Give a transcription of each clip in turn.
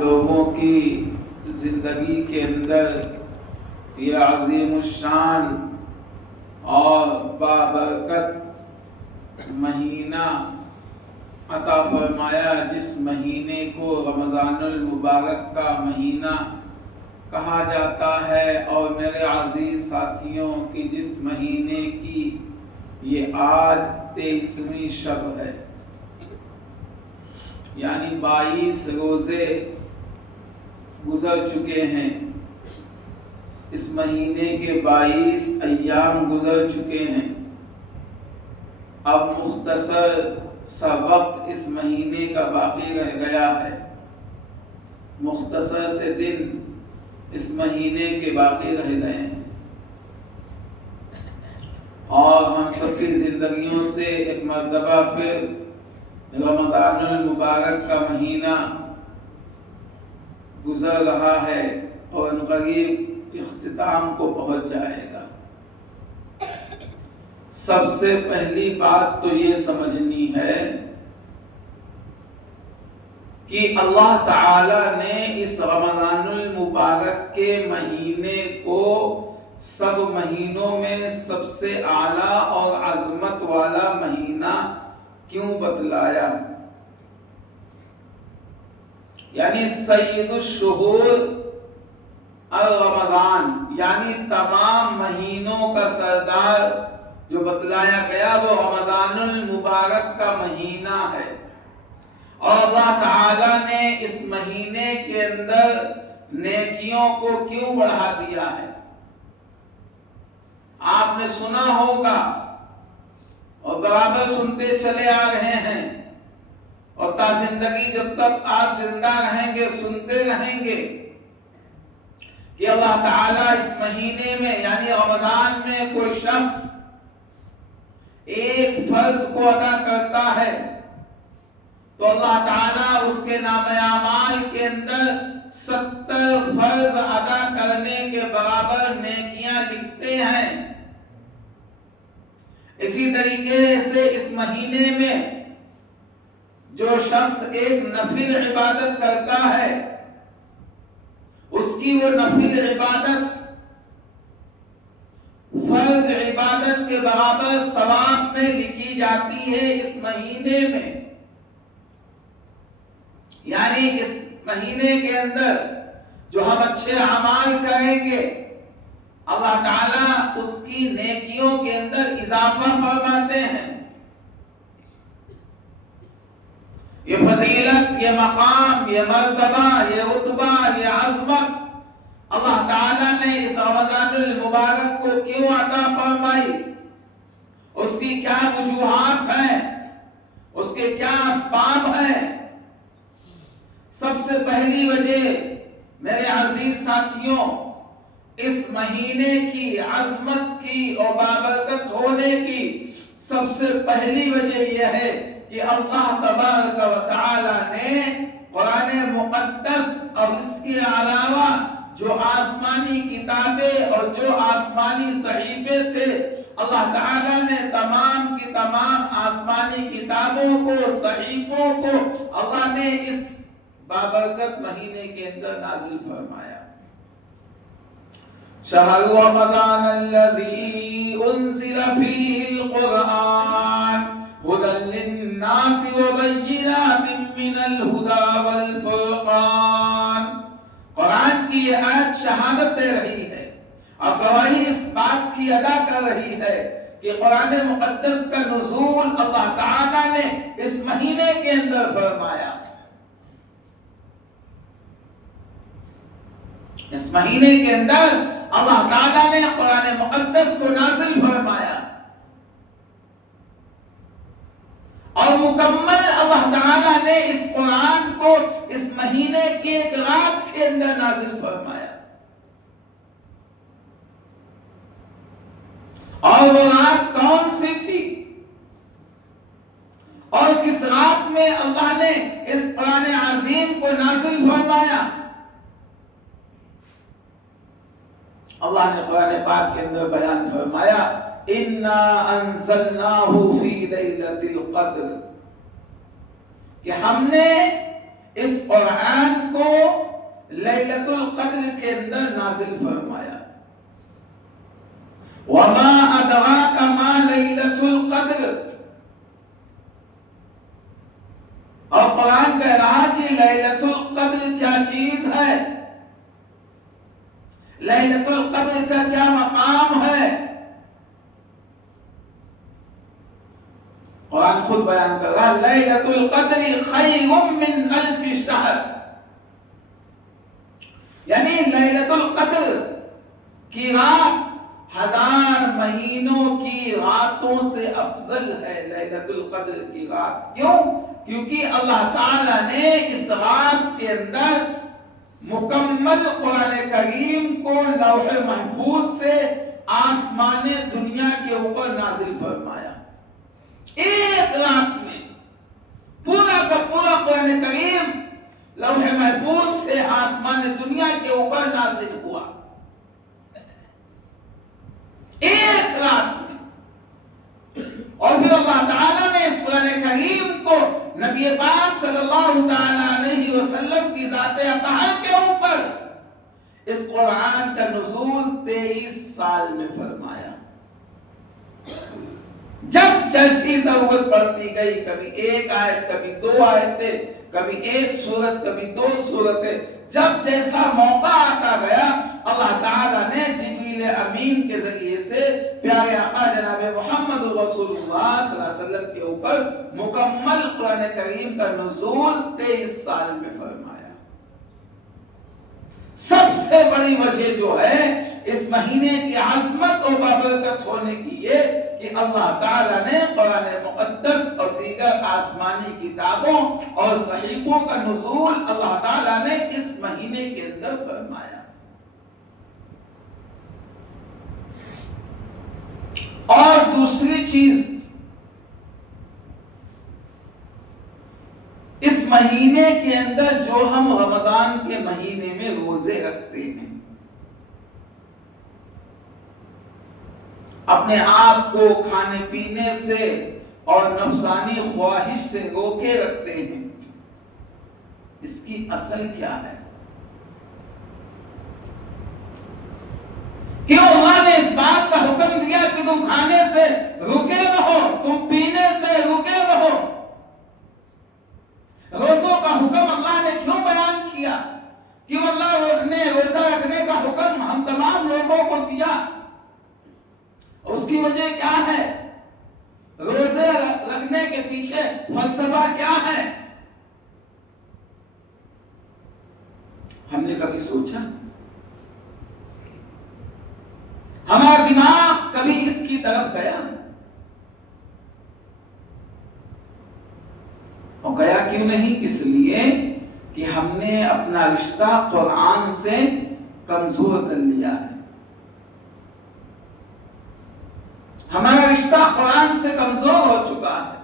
لوگوں کی زندگی کے اندر یہ عظیم الشان اور بابرکت مہینہ عطا فرمایا، جس مہینے کو رمضان المبارک کا مہینہ کہا جاتا ہے، اور میرے عزیز ساتھیوں کی جس مہینے کی یہ آج 23ویں شب ہے، یعنی 22 روزے گزر چکے ہیں، اس مہینے کے 22 ایام گزر چکے ہیں۔ اب مختصر سا وقت اس مہینے کا باقی رہ گیا ہے، مختصر سے دن اس مہینے کے باقی رہ گئے ہیں، اور ہم سب کی زندگیوں سے ایک مرتبہ پھر رمضان المبارک کا مہینہ گزر رہا ہے اور قریب اختتام کو پہنچ جائے گا۔ سب سے پہلی بات تو یہ سمجھنی ہے کہ اللہ تعالی نے اس رمضان المبارک کے مہینے کو سب مہینوں میں سب سے اعلیٰ اور عظمت والا مہینہ کیوں بتلایا؟ یعنی سید الشہور الرمضان، یعنی تمام مہینوں کا سردار جو بتلایا گیا وہ رمضان المبارک کا مہینہ ہے، اور اللہ تعالی نے اس مہینے کے اندر نیکیوں کو کیوں بڑھا دیا ہے؟ آپ نے سنا ہوگا اور برابر سنتے چلے آ رہے ہیں، اور تا زندگی جب تک آپ زندہ رہیں گے سنتے رہیں گے کہ اللہ تعالیٰ اس مہینے میں یعنی رمضان میں کوئی شخص ایک فرض کو ادا کرتا ہے تو اللہ تعالیٰ اس کے نامہ اعمال کے اندر 70 فرض ادا کرنے کے برابر نیکیاں لکھتے ہیں۔ اسی طریقے سے اس مہینے میں جو شخص ایک نفل عبادت کرتا ہے اس کی وہ نفل عبادت فرض عبادت کے برابر ثواب میں لکھی جاتی ہے اس مہینے میں۔ یعنی اس مہینے کے اندر جو ہم اچھے اعمال کریں گے اللہ تعالیٰ اس کی نیکیوں کے اندر اضافہ فرماتے ہیں۔ یہ فضیلت، یہ مقام، یہ مرتبہ، یہ رتبہ، یہ عظمت اللہ تعالیٰ نے اس رمضان المبارک کو کیوں عطا فرمائی؟ اس کی کیا وجوہات ہیں؟ اس کے کیا اسباب ہیں؟ سب سے پہلی وجہ میرے عزیز ساتھیوں، اس مہینے کی عظمت کی اور بابرکت ہونے کی سب سے پہلی وجہ یہ ہے کہ اللہ تبارک و تعالی نے قرآن مقدس اور اس کے علاوہ جو آسمانی کتابیں اور جو آسمانی صحیفے تھے، اللہ تعالیٰ نے تمام کی تمام آسمانی کتابوں کو، صحیفوں کو اللہ نے اس بابرکت مہینے کے اندر نازل فرمایا۔ شہر رمضان الذی انزل فیہ القرآن ہدی للناس وبینات من الہدی والفرقان۔ قرآن کی یہ آیت شہادت دے رہی ہے اور گواہی اس بات کی ادا کر رہی ہے کہ قرآن مقدس کا نزول اللہ تعالیٰ نے اس مہینے کے اندر فرمایا۔ اس مہینے کے اندر اللہ تعالیٰ نے قرآن مقدس کو نازل فرمایا، اور مکمل اللہ تعالیٰ نے اس قرآن کو اس مہینے کی ایک رات کے اندر نازل فرمایا، اور وہ رات کون سی تھی اور کس رات میں اللہ نے اس قرآن عظیم کو نازل فرمایا؟ اللہ نے قرآن پاک کے اندر بیان فرمایا اِنَّا أَنزَلْنَاهُ فِي لَيْلَةِ الْقَدْرِ، کہ ہم نے اس قرآن کو لیلۃ القدر کے اندر نازل فرمایا. وما ادراک ما لیلۃ القدر. اور قرآن کہہ رہا کہ لیلۃ القدر کیا چیز ہے، لیلۃ القدر کا کیا مقام ہے. قرآن خود بیان کر رہا لیلۃ القدر خیر من الف شہر. یعنی لیلۃ القدر کی رات 1000 مہینوں کی راتوں سے افضل ہے. لیلۃ القدر کی رات کیوں؟ کیونکہ اللہ تعالی نے اس رات کے اندر مکمل قرآن کریم کو لوح محفوظ سے آسمان دنیا کے اوپر نازل فرمایا. ایک رات میں پورا کا پورا قرآن کریم لوح محفوظ سے آسمان دنیا کے اوپر نازل ہوا. ایک رات میں. اور پھر اللہ تعالیٰ نے اس قرآن کریم کو نبی پاک صلی اللہ تعالی علیہ وسلم کی ذات اطہر کے اوپر اس قرآن کا نزول 23 سال میں فرمایا. جب جیسی ضرورت پڑتی گئی، کبھی ایک آیت، کبھی 2 آیتیں، کبھی ایک سورت، کبھی 2 سورتیں، جب جیسا موقع آتا گیا اللہ تعالیٰ نے جبریل امین کے ذریعے سے پیارے آقا جناب محمد رسول اللہ صلی اللہ علیہ وسلم کے اوپر مکمل قرآن کریم کا نزول 23 سال میں فرمایا. سب سے بڑی وجہ جو ہے اس مہینے کی عظمت اور بابرکت ہونے کی یہ کہ اللہ تعالیٰ نے قرآن مقدس اور دیگر آسمانی کتابوں اور صحیفوں کا نزول اللہ تعالیٰ نے اس مہینے کے اندر فرمایا. اور دوسری چیز، اس مہینے کے اندر جو ہم رمضان کے مہینے میں روزے رکھتے ہیں، اپنے آپ کو کھانے پینے سے اور نفسانی خواہش سے روکے رکھتے ہیں، اس کی اصل کیا ہے؟ کیوں اللہ نے اس بات کا حکم دیا کہ تم کھانے سے رکے رہو، تم پینے سے رکے رہو؟ روزوں کا حکم اللہ نے کیوں بیان کیا؟ کیوں اللہ نے روزہ رکھنے کا حکم ہم تمام لوگوں کو دیا؟ اس کی وجہ کیا ہے؟ روزے رکھنے کے پیچھے فلسفہ کیا ہے؟ ہم نے کبھی سوچا؟ ہمارا دماغ کبھی اس کی طرف گیا؟ اور گیا کیوں نہیں؟ اس لیے کہ ہم نے اپنا رشتہ قرآن سے کمزور کر لیا ہے. ہمارا رشتہ قرآن سے کمزور ہو چکا ہے.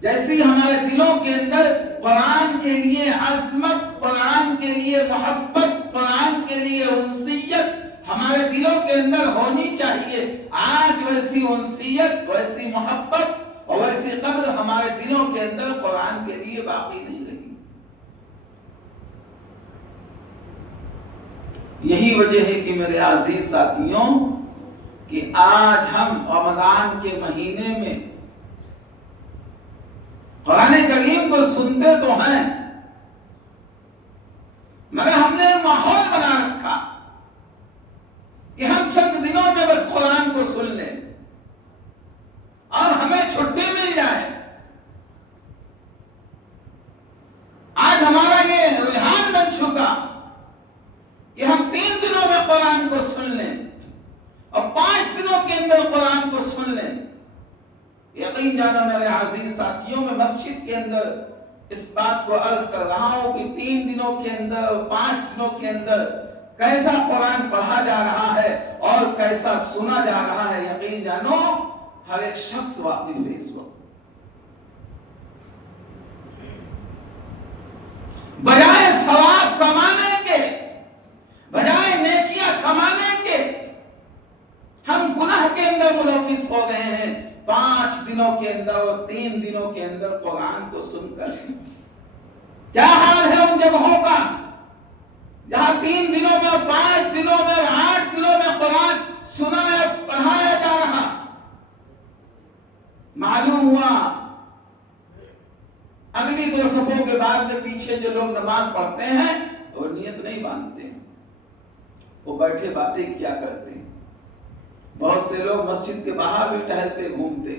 جیسی ہمارے دلوں کے اندر قرآن کے لیے عظمت، قرآن کے لیے محبت، قرآن کے لیے انسیت ہمارے دلوں کے اندر ہونی چاہیے، آج ویسی انسیت، ویسی محبت اور ویسی قدر ہمارے دلوں کے اندر قرآن کے لیے باقی نہیں رہی. یہی وجہ ہے کہ میرے عزیز ساتھیوں کہ آج ہم رمضان کے مہینے میں قرآن کریم کو سنتے تو ہیں، مگر ہم نے ماحول بنا رکھا کہ ہم چند دنوں میں بس قرآن کو سن لیں اور ہمیں چھٹی مل جائے. آج ہمارا یہ رجحان بن چکا کہ ہم 3 دنوں میں قرآن کو سن لیں اور 5 دنوں کے اندر قرآن کو سن لیں. یقین جانا میرے عزیز ساتھیوں، میں مسجد کے اندر اس بات کو عرض کر رہا ہوں کہ 3 دنوں کے اندر اور 5 دنوں کے اندر کیسا قرآن پڑھا جا رہا ہے اور کیسا سنا جا رہا ہے، یقین جانو ہر ایک شخص واقف ہے. اس وقت بجائے ثواب کمانے کے، بجائے نیکیاں کمانے کے، ہم گناہ کے اندر ملوث ہو گئے ہیں. 5 دنوں کے اندر اور 3 دنوں کے اندر قرآن کو سن کر کیا حال ہے ان جگہوں کا پیچھے جو لوگ نماز پڑھتے ہیں وہ نیت نہیں باندھتے، وہ بیٹھے باتیں کیا کرتے ہیں۔ بہت سے لوگ مسجد کے باہر بھی ٹہلتے گھومتے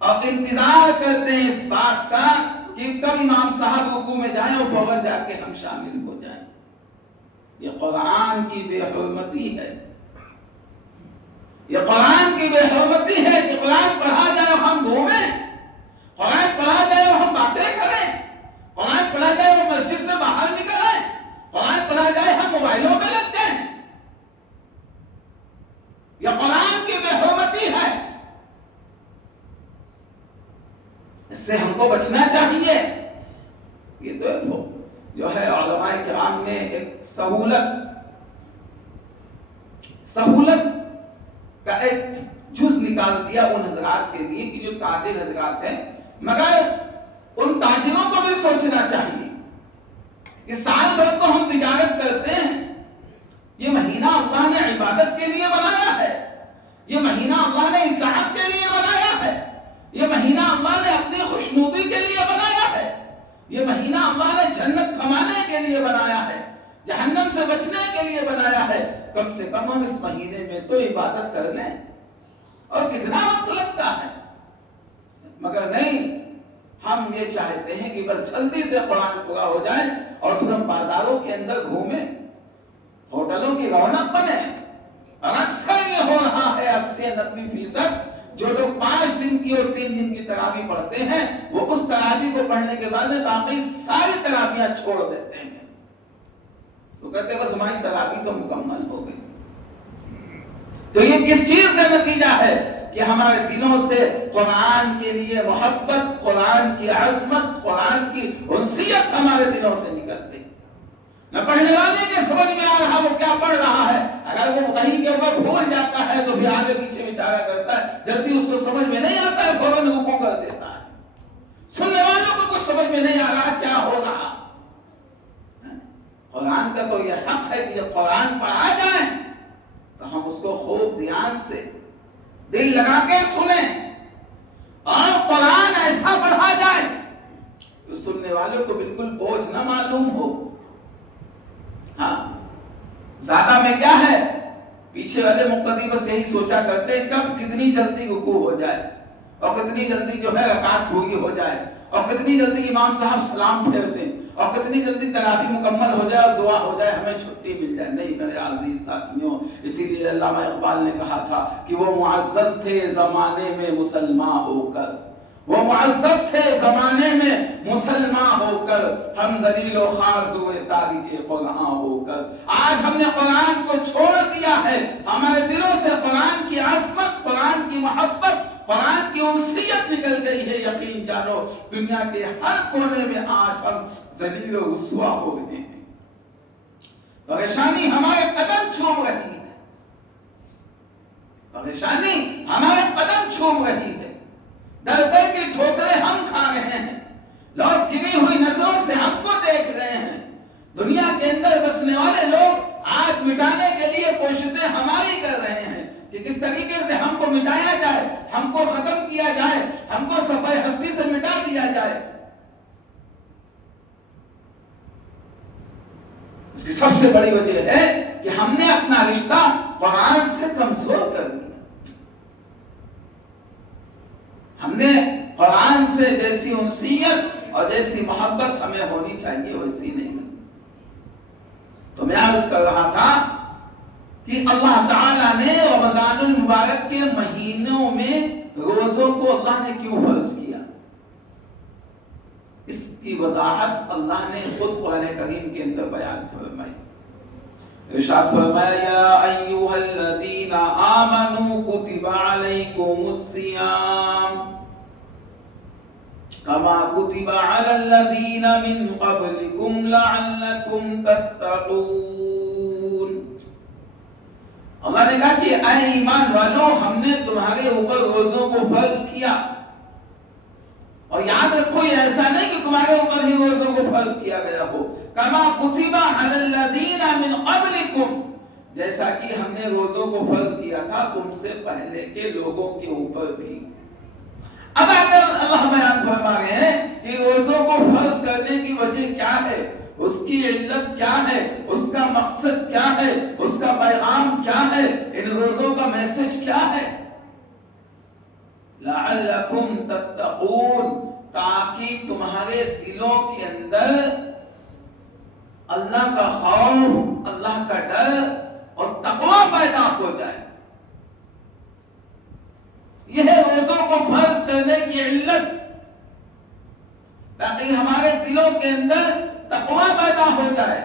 اور انتظار کرتے ہیں اس بات کا کہ کب امام صاحب رکوع میں جائیں اور فوراً جا کے ہم شامل ہو جائیں۔ یہ قرآن کی بے حرمتی ہے، یہ قرآن کی بے حرمتی ہے کہ قرآن پڑھا جائے اور ہم گھومیں، قرآن پڑھا جائے اور ہم باتیں کریں، قرآن پڑھا جائے اور مسجد سے باہر نکل آئیں، قرآن پڑھا جائے ہم موبائلوں میں لگ جائیں۔ یہ قرآن کی بے حرمتی ہے، اس سے ہم کو بچنا چاہیے۔ یہ تو جو ہے علماء کرام نے ایک سہولت کا ایک جز نکال دیا ان حضرات کے لیے کہ جو تاجر حضرات ہیں، مگر ان تاجروں کو بھی سوچنا چاہیے کہ سال بھر تو ہم تجارت کرتے ہیں، یہ مہینہ اللہ نے عبادت کے لیے بنایا ہے، یہ مہینہ اللہ نے اطاعت کے لیے بنایا ہے، یہ مہینہ اللہ نے اپنی خوشنودی کے لیے بنایا ہے، یہ مہینہ اللہ نے جنت کمانے کے لیے بنایا ہے، جہنم سے بچنے کے لیے بنایا ہے۔ کم سے کم ہم اس مہینے میں تو عبادت کر لیں، اور کتنا وقت لگتا ہے، مگر نہیں، ہم یہ چاہتے ہیں کہ بس جلدی سے قرآن پورا ہو جائے اور پھر ہم بازاروں کے اندر گھومیں، ہوٹلوں کی رونق بنے۔ اور اکثر یہ ہو رہا ہے 80-90% جو لوگ 5 دن کی اور 3 دن کی تراویح پڑھتے ہیں وہ اس تراویح کو پڑھنے کے بعد میں باقی ساری تراویحاں چھوڑ دیتے ہیں، تو کہتے ہیں بس ہماری تراویح تو مکمل ہو گئی۔ تو یہ کس چیز کا نتیجہ ہے کہ ہمارے دلوں سے قرآن کے لیے محبت، قرآن کی عظمت، قرآن کی انسیت ہمارے دلوں سے نکل گئی۔ نہ پڑھنے والے کے سمجھ میں آ رہا وہ کیا پڑھ رہا ہے، اگر وہ کہیں کے اوپر بھول جاتا ہے تو پھر آگے پیچھے بیچارہ کرتا ہے، جلدی اس کو سمجھ میں نہیں آتا ہے فوراً رکوع کر دیتا ہے۔ سننے والوں کو کچھ سمجھ میں نہیں آ رہا کیا ہو رہا۔ قرآن کا تو یہ حق ہے کہ جب قرآن پڑھا جائے تو ہم اس کو خوب دھیان سے دل لگا کے سنیں، اور قرآن ایسا پڑھا جائے کہ سننے والوں کو بالکل بوجھ نہ معلوم ہو۔ ہاں، زیادہ میں کیا ہے، پیچھے والے مقتدی بس یہی سوچا کرتے ہیں کب کتنی جلدی رکوع ہو جائے اور کتنی جلدی جو ہے رکعت پوری ہو جائے اور کتنی جلدی امام صاحب سلام پھیر دیں اور کتنی جلدی تراویح مکمل ہو جائے اور دعا ہو جائے، ہمیں چھٹی مل جائے۔ نہیں میرے عزیز ساتھیوں، اسی لیے علامہ اقبال نے کہا تھا کہ وہ معزز تھے زمانے میں مسلمان ہو کر، وہ معزز تھے زمانے میں مسلمان ہو کر، ہم ذلیل و خوار ہوئے تارک قرآن ہو کر۔ آج ہم نے قرآن کو چھوڑ دیا ہے، ہمارے دلوں سے قرآن کی عظمت، قرآن کی محبت، قرآن کی انسیت نکل گئی ہے۔ یقین جانو دنیا کے ہر کونے میں آج ہم ذلیل و رسوا ہو گئے ہیں، پریشانی ہمارے قدم چھوم رہی ہے، پریشانی ہمارے قدم چھوم رہی ہے، در در کی ٹھوکریں ہم کھا رہے ہیں، لوگ گری ہوئی نظروں سے ہم کو دیکھ رہے ہیں۔ دنیا کے اندر بسنے والے لوگ آج مٹانے کے لیے کوششیں ہماری کر رہے ہیں کہ کس طریقے سے ہم کو مٹایا جائے، ہم کو ختم کیا جائے، ہم کو صفحہ ہستی سے مٹا دیا جائے۔ اس کی سب سے بڑی وجہ ہے کہ ہم نے اپنا رشتہ قرآن سے کمزور کر دیا۔ ہم نے قرآن سے جیسی انسیت اور جیسی محبت ہمیں ہونی چاہیے ویسی نہیں لگی۔ تو میں عرض کر رہا تھا کہ اللہ تعالیٰ نے رمضان المبارک کے مہینوں میں روزوں کو اللہ نے کیوں فرض کیا، اس کی وضاحت اللہ نے خود قرآن کریم کے اندر بیان فرمائی۔ ارشاد فرمایا یا ایھا الذین آمنوا کتب علیکم الصیام کما کتب علی الذین من قبلکم لعلکم تتقون۔ اللہ نے کہا کہ اے ایمان والو، ہم نے تمہارے اوپر روزوں کو فرض کیا، اور یاد رکھو یہ ایسا نہیں کہ تمہارے اوپر ہی روزوں کو فرض کیا گیا ہو، کما کتب علی الذین من قبلکم، جیسا کہ ہم نے روزوں کو فرض کیا تھا تم سے پہلے کے لوگوں کے اوپر بھی۔ اب اگر اللہ بیان فرما رہے ہیں کہ روزوں کو فرض کرنے کی وجہ کیا ہے، اس کی علت کیا ہے، اس کا مقصد کیا ہے، اس کا پیغام کیا ہے، ان روزوں کا میسج کیا ہے؟ لعلکم تتقون، تاکہ تمہارے دلوں کے اندر اللہ کا خوف، اللہ کا ڈر اور تقوی پیدا ہو جائے۔ یہ ہے روزوں کو فرض کرنے کی علت، تاکہ ہمارے دلوں کے اندر تقوی پیدا ہو جائے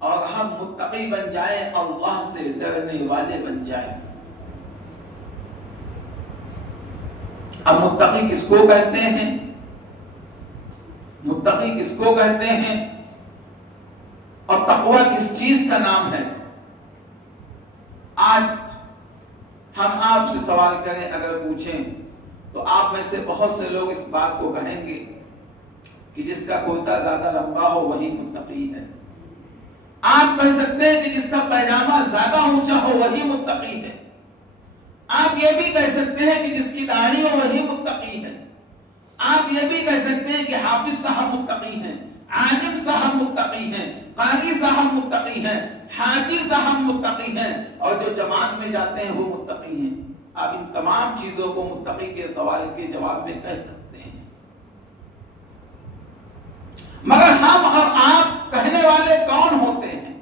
اور ہم متقی بن جائیں، اللہ سے ڈرنے والے بن جائیں۔ اب متقی کس کو کہتے ہیں؟ متقی کس کو کہتے ہیں اور تقوی کس چیز کا نام ہے؟ آج ہم آپ سے سوال کریں، اگر پوچھیں تو آپ میں سے بہت سے لوگ اس بات کو کہیں گے کہ جس کا کرتا زیادہ لمبا ہو وہی متقی ہے۔ آپ کہہ سکتے ہیں کہ جس کا پیجامہ زیادہ اونچا ہو وہی متقی ہے۔ آپ یہ بھی کہہ سکتے ہیں کہ جس کی داڑھی ہو وہی متقی ہے۔ آپ یہ بھی کہہ سکتے ہیں کہ حافظ صاحب متقی ہیں، عالم صاحب متقی ہیں، قاری صاحب متقی ہیں، حاجی صاحب متقی ہیں، اور جو جماعت میں جاتے ہیں وہ متقی ہیں۔ آپ ان تمام چیزوں کو متقی کے سوال کے جواب میں کہہ سکتے ہیں، مگر ہم اور آپ کہنے والے کون ہوتے ہیں؟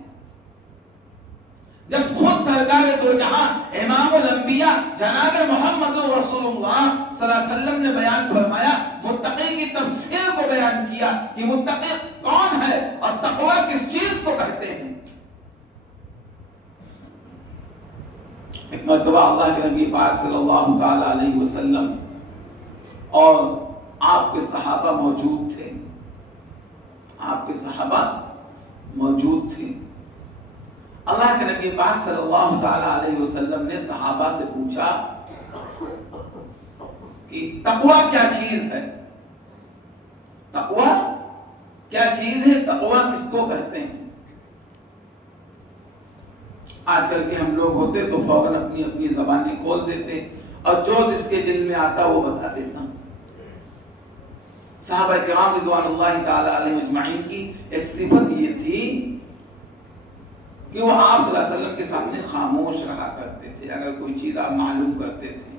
جب خود سرکار دو جہاں امام الانبیاء جناب محمد رسول اللہ صلی اللہ علیہ وسلم نے بیان فرمایا، متقی کی تفسیر کو بیان کیا کہ متقی کون ہے اور تقوی کس چیز کو کہتے ہیں۔ ایک مرتبہ اللہ کے نبی پاک صلی اللہ تعالی علیہ وسلم اور آپ کے صحابہ موجود تھے، آپ کے صحابہ موجود تھے۔ اللہ کے نبی پاک صلی اللہ تعالی علیہ وسلم نے صحابہ سے پوچھا کہ تقوی کیا چیز ہے؟ تقوی کیا چیز ہے؟ تقوی کس کو کہتے ہیں؟ آج کل کے ہم لوگ ہوتے تو فوراً اپنی اپنی زبانیں کھول دیتے اور جو جس کے دل میں آتا وہ بتا دیتا۔ صحابہ کرام رضوان اللہ تعالی علیہم اجمعین کی ایک صفت یہ تھی کہ وہ آپ صلی اللہ علیہ وسلم کے سامنے خاموش رہا کرتے تھے۔ اگر کوئی چیز آپ معلوم کرتے تھے،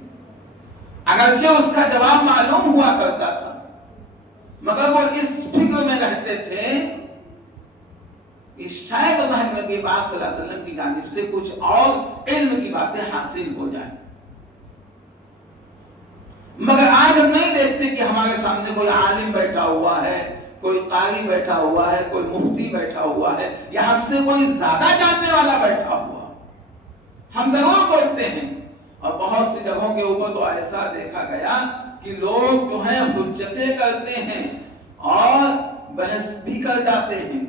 اگرچہ اس کا جواب معلوم ہوا کرتا تھا، مگر وہ اس فکر میں رہتے تھے کہ شاید اللہ کے نبی پاک صلی اللہ علیہ وسلم کی جانب سے کچھ اور علم کی باتیں حاصل ہو جائیں۔ مگر آج ہم نہیں دیکھتے کہ ہمارے سامنے کوئی عالم بیٹھا ہوا ہے، کوئی قاری بیٹھا ہوا ہے، کوئی مفتی بیٹھا ہوا ہے، یا ہم سے کوئی زیادہ جاننے والا بیٹھا ہوا۔ ہم ضرور بولتے ہیں، اور بہت سی جگہوں کے اوپر تو ایسا دیکھا گیا کہ لوگ جو ہیں حجتیں کرتے ہیں اور بحث بھی کر جاتے ہیں،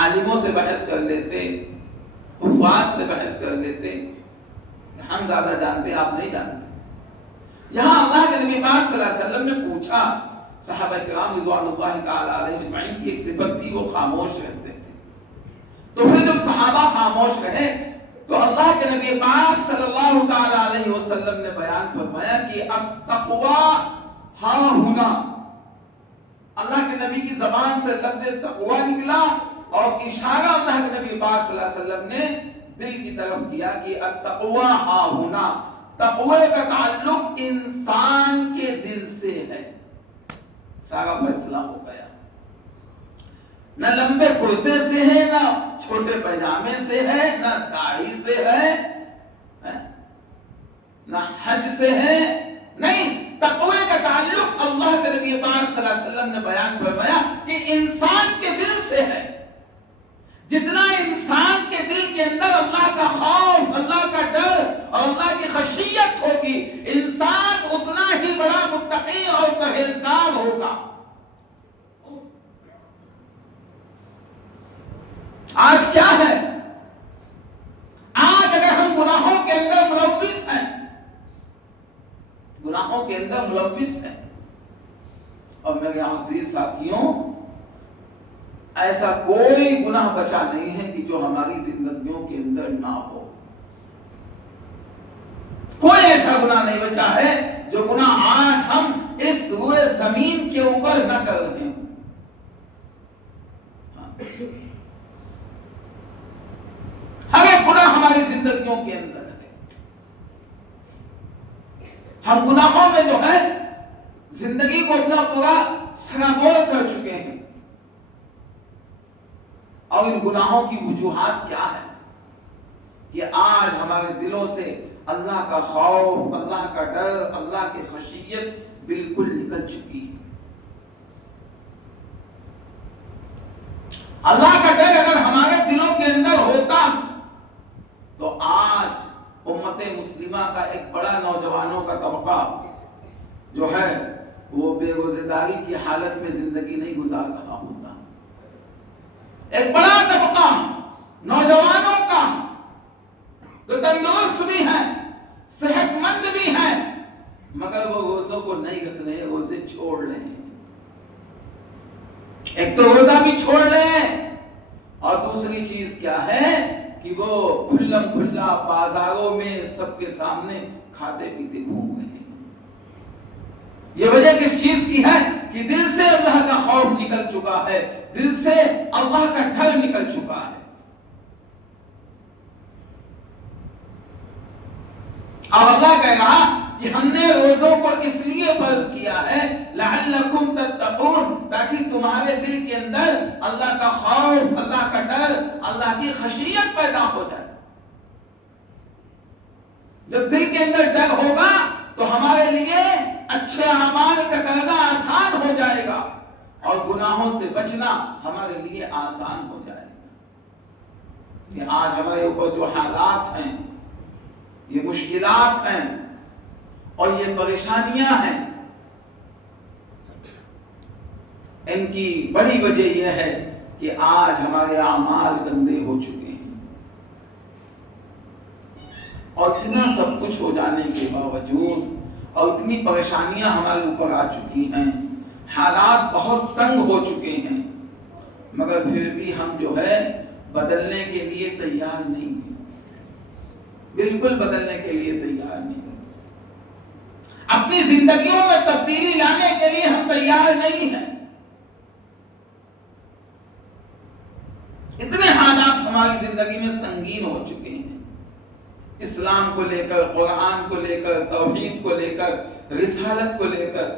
عالموں سے بحث کر لیتے، حفاظ سے بحث کر لیتے، ہم زیادہ جانتے آپ نہیں جانتے۔ یہاں اللہ کے نبی پاک صلی اللہ علیہ وسلم نے پوچھا، صحابہ کرام رضوان اللہ تعالی علیہم اجمعین کی ایک صفت تھی، وہ خاموش رہتے تھے۔ تو پھر جب صحابہ خاموش رہے تو اللہ کے نبی پاک صلی اللہ تعالی علیہ وسلم نے بیان فرمایا کہ التقوی ہاں ہونا۔ اللہ کے نبی کی زبان سے لفظ تقوی نکلا اور اشارہ اللہ کے نبی پاک صلی اللہ علیہ وسلم نے دل کی طرف کیا کہ التقوی ہاں ہونا۔ تقوی کا تعلق انسان کے دل سے ہے۔ سارا فیصلہ ہو گیا، نہ لمبے کرتے سے ہے، نہ چھوٹے پیجامے سے ہے، نہ داڑھی سے ہے، نہ حج سے ہے، نہیں، تقوی کا تعلق اللہ کے نبی پاک صلی اللہ علیہ وسلم نے بیان فرمایا کہ انسان کے دل سے ہے۔ جتنا انسان کے دل کے اندر اللہ کا خوف، اللہ کا ڈر اور اللہ کی خشیت ہوگی، انسان اتنا ہی بڑا متقی اور پرہیزگار ہوگا۔ آج کیا ہے؟ آج اگر ہم گناہوں کے اندر ملوث ہیں، گناہوں کے اندر ملوث ہیں، اور میرے عزیز ساتھیوں، ایسا کوئی گناہ بچا نہیں ہے کہ جو ہماری زندگیوں کے اندر نہ ہو۔ کوئی ایسا گناہ نہیں بچا ہے جو گناہ آج ہم اس روئے زمین کے اوپر نہ کر رہے ہیں. ہر ایک گناہ ہماری زندگیوں کے اندر ہے. ہم گناہوں میں جو ہے زندگی کو اپنا پورا سرابور کر چکے ہیں. اور ان گناہوں کی وجوہات کیا ہے کہ آج ہمارے دلوں سے اللہ کا خوف، اللہ کا ڈر، اللہ کی خشیت بالکل نکل چکی ہے. اللہ کا ڈر اگر ہمارے دلوں کے اندر ہوتا تو آج امت مسلمہ کا ایک بڑا نوجوانوں کا طبقہ جو ہے وہ بے روزگاری کی حالت میں زندگی نہیں گزار رہا ہوتا. ایک بڑا طبقہ نوجوانوں کا جو تندرست بھی ہیں، صحت مند بھی ہیں، مگر وہ روزوں کو نہیں رکھ رہے، روزے چھوڑ رہے ہیں. ایک تو روزہ بھی چھوڑ رہے ہیں اور دوسری چیز کیا ہے کہ وہ کھلم کھلا بازاروں میں سب کے سامنے کھاتے پیتے گھوم رہے ہیں. یہ وجہ کس چیز کی ہے کہ دل سے اللہ کا خوف نکل چکا ہے، دل سے اللہ کا ڈر نکل چکا ہے. اور اللہ کہہ رہا کہ ہم نے روزوں کو اس لیے فرض کیا ہے لعلکم تتقون، تاکہ تمہارے دل کے اندر اللہ کا خوف، اللہ کا ڈر، اللہ کی خشیت پیدا ہو جائے. جب دل کے اندر ڈر ہوگا تو ہمارے لیے اچھے اعمال کا کرنا آسان ہو جائے گا اور گناہوں سے بچنا ہمارے لیے آسان ہو جائے گا. کہ آج ہمارے اوپر جو حالات ہیں، یہ مشکلات ہیں اور یہ پریشانیاں ہیں، ان کی بڑی وجہ یہ ہے کہ آج ہمارے اعمال گندے ہو چکے ہیں. اور اتنا سب کچھ ہو جانے کے باوجود اور اتنی پریشانیاں ہمارے اوپر آ چکی ہیں، حالات بہت تنگ ہو چکے ہیں، مگر پھر بھی ہم جو ہے بدلنے کے لیے تیار نہیں ہیں. بالکل بدلنے کے لیے تیار نہیں ہیں. اپنی زندگیوں میں تبدیلی لانے کے لیے ہم تیار نہیں ہیں. اتنے حالات ہماری زندگی میں سنگین ہو چکے ہیں، اسلام کو لے کر، قرآن کو لے کر، توحید کو لے کر، رسالت کو لے کر،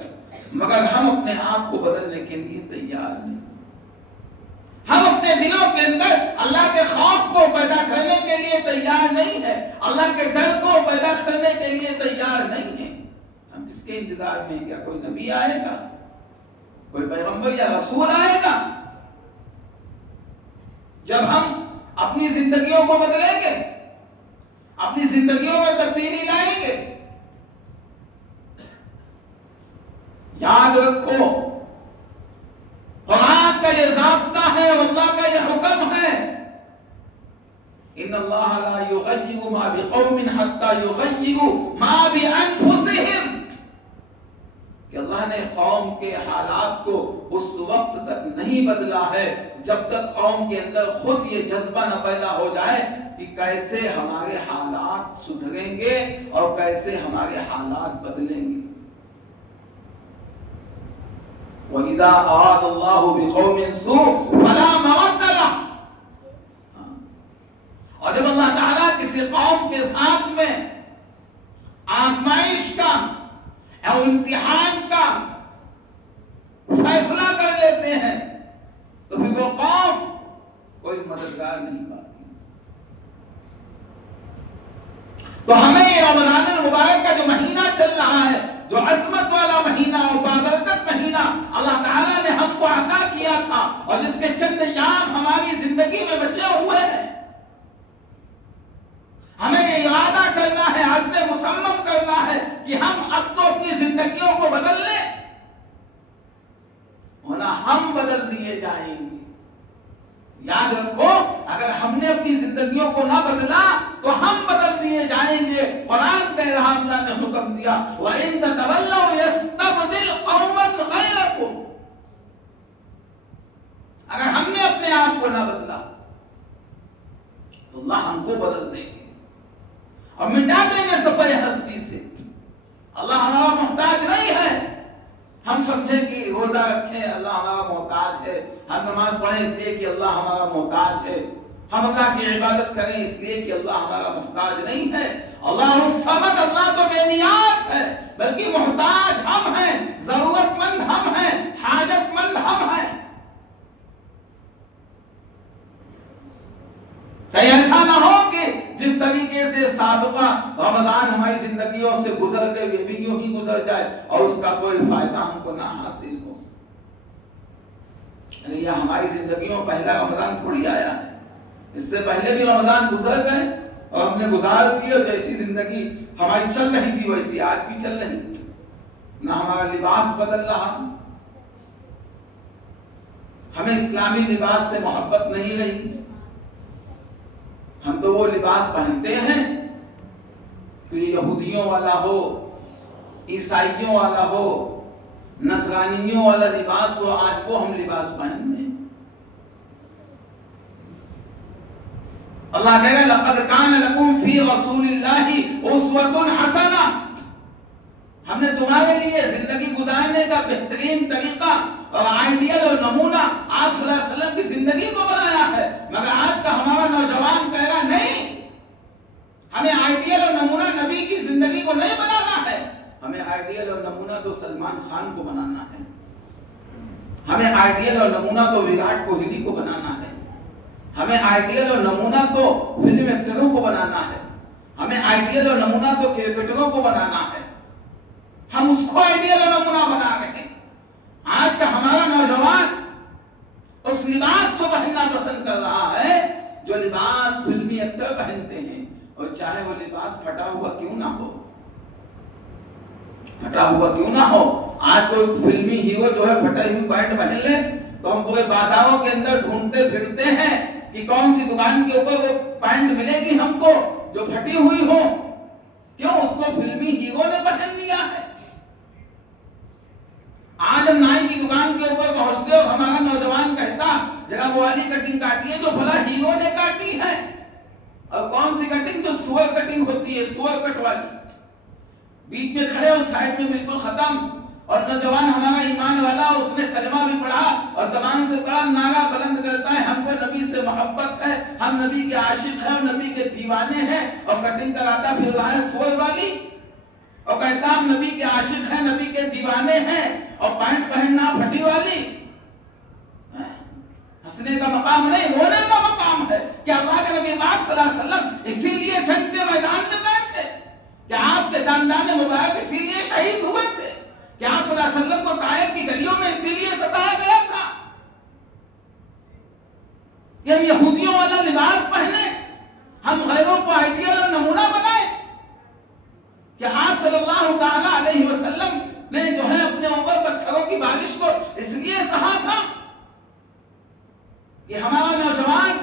مگر ہم اپنے آپ کو بدلنے کے لیے تیار نہیں. ہم اپنے دلوں کے اندر اللہ کے خوف کو پیدا کرنے کے لیے تیار نہیں ہے، اللہ کے ڈر کو پیدا کرنے کے لیے تیار نہیں ہے. ہم اس کے انتظار میں ہیں کیا کوئی نبی آئے گا، کوئی پیغمبر یا رسول آئے گا جب ہم اپنی زندگیوں کو بدلیں گے، اپنی زندگیوں میں تبدیلی لائیں گے. یاد رکھو قرآن کا یہ ضابطہ ہے اور اللہ کا یہ حکم ہے، ان اللہ لا یغیر ما بقوم حتی یغیروا ما بانفسہم، کہ اللہ نے قوم کے حالات کو اس وقت تک نہیں بدلا ہے جب تک قوم کے اندر خود یہ جذبہ نہ پیدا ہو جائے کہ کیسے ہمارے حالات سدھریں گے اور کیسے ہمارے حالات بدلیں گے. وَإِذَا أَرَادَ اللَّهُ بِقَوْمٍ سُوءًا فَلَا مَرَدَّ لَهُ، اور جب اللہ تعالیٰ کسی قوم کے ساتھ میں آزمائش کا اور امتحان کا فیصلہ کر لیتے ہیں تو پھر وہ قوم کوئی مددگار نہیں پاتی. تو ہمیں یہ رمضان المبارک کا جو مہینہ چل رہا ہے، جو عظمت والا مہینہ اور بابرکت مہینہ اللہ تعالیٰ نے ہم کو عطا کیا تھا اور جس کے چند ایام ہماری زندگی میں بچے ہوئے ہیں، ہمیں یہ ارادہ کرنا ہے، عزم مصمم کرنا ہے کہ ہم اب تو اپنی زندگیوں کو بدل لیں ورنہ ہم بدل دیے جائیں گے. یاد رکھو اگر ہم نے اپنی زندگیوں کو نہ بدلا تو ہم بدل دیے جائیں گے. قرآن کہہ رہا، اللہ نے حکم دیا وَإِن تَتَوَلَّوْا يَسْتَبْدِلْ قَوْمًا غَيْرَكُمْ، اگر ہم نے اپنے آپ کو نہ بدلا تو اللہ ہم کو بدل دیں گے اور مٹا دیں گے صفحہ ہستی اللہ ہمارا محتاج نہیں ہے. ہم سمجھیں کہ روزہ رکھیں اللہ ہمارا محتاج ہے، ہم نماز پڑھیں اس لیے کہ اللہ ہمارا محتاج ہے، ہم اللہ کی عبادت کریں اس لیے کہ اللہ ہمارا محتاج نہیں ہے. اللہ الصمد، اللہ تو بے نیاز ہے، بلکہ محتاج ہم ہیں، ضرورت مند ہم ہیں، حاجت مند ہم ہیں. کہیں ایسا نہ ہو کہ جس طریقے سے سابقہ رمضان ہماری زندگیوں سے گزر کے یہ بھی یوں ہی گزر جائے اور اس کا کوئی فائدہ ہم کو نہ حاصل ہو. یہ ہماری زندگیوں پہلا رمضان تھوڑی آیا ہے، اس سے پہلے بھی رمضان گزر گئے اور ہم نے گزار دیے. جیسی زندگی ہماری چل رہی تھی ویسی آج بھی چل رہی. نہ ہمارا لباس بدل رہا، ہمیں اسلامی لباس سے محبت نہیں رہی. ہم تو وہ لباس پہنتے ہیں کہ یہودیوں والا ہو، عیسائیوں والا ہو، نصرانیوں والا لباس ہو، آج وہ ہم لباس پہنتے ہیں. اللہ کہہ رہے لقد کان لکم فی رسول اللہ اسوۃ حسنہ، ہم نے تمہارے لیے زندگی گزارنے کا بہترین طریقہ اور آئیڈیل اور نمونہ آپ صلی اللہ علیہ وسلم کی زندگی کو بنایا ہے. مگر آج کا ہمارا نوجوان کہہ رہا نہیں، ہمیں آئیڈیل اور نمونہ نبی کی زندگی کو نہیں بنانا ہے، ہمیں آئیڈیل اور نمونہ تو سلمان خان کو بنانا ہے، ہمیں آئیڈیل اور نمونہ تو وراٹ کوہلی کو بنانا ہے، ہمیں آئیڈیل اور نمونہ تو فلم ایکٹروں کو بنانا ہے، ہمیں آئیڈیل اور نمونہ تو کرکٹروں کو بنانا ہے. ہم اس کو آئیڈیل اور نمونہ بنا رہے ہیں. آج کا ہمارا نوجوان اس لباس کو پہننا پسند کر رہا ہے جو لباس فلمی ایکٹر پہنتے ہیں، اور چاہے وہ لباس پھٹا ہوا کیوں نہ ہو، پھٹا ہوا کیوں نہ ہو. آج کوئی فلمی ہیرو جو ہے پھٹا ہوئی پینٹ پہن لے تو ہم پورے بازاروں کے اندر ڈھونڈتے پھرتے ہیں کہ کون سی دکان کے اوپر وہ پینٹ ملے گی ہم کو جو پھٹی ہوئی ہو. کیوں؟ اس کو فلمی ہیرو نے پہن لیا ہے. آج ہم نائی کی دکان کے اوپر پہنچتے اور ہمارا نوجوان کہتا جگہ وہ والی کٹنگ کاٹی ہے جو فلاں ہیرو نے کاٹی ہے. اور کون سی کٹنگ؟ جو سور کٹنگ ہوتی ہے، سور کٹ والی، بیچ میں کھڑے اور سائڈ میں بالکل ختم. اور نوجوان ہمارا ایمان والا، اس نے کلمہ بھی پڑھا اور زبان سے بڑا نعرہ بلند کرتا ہے ہم کو نبی سے محبت ہے، ہم نبی کے عاشق ہیں اور نبی کے دیوانے ہیں، اور کٹنگ کراتا پھر رہا ہے سور والی اور کہتا ہم نبی کے عاشق ہیں، نبی کے دیوانے ہیں، اور پینٹ پہننا پھٹی والی. ہنسنے کا مقام نہیں، رونے کا مقام ہے کہ اللہ کے نبی پاک صلی اللہ علیہ وسلم اسی لیے جنگ کے میدان میں گئے تھے، کہ آپ کے خاندان مبارک اسی لیے شہید ہوئے تھے، کہ آپ صلی اللہ علیہ وسلم کو طائف کی گلیوں میں اسی لیے ستایا گیا تھا کہ ہم یہودیوں والا لباس پہنے، ہم غیروں کو آئیڈیل اور نمونہ بنائے. کہ آپ صلی اللہ تعالی علیہ وسلم نے جو ہے اپنے اوپر پتھروں کی بارش کو اس لیے سہا تھا کہ ہمارا نوجوان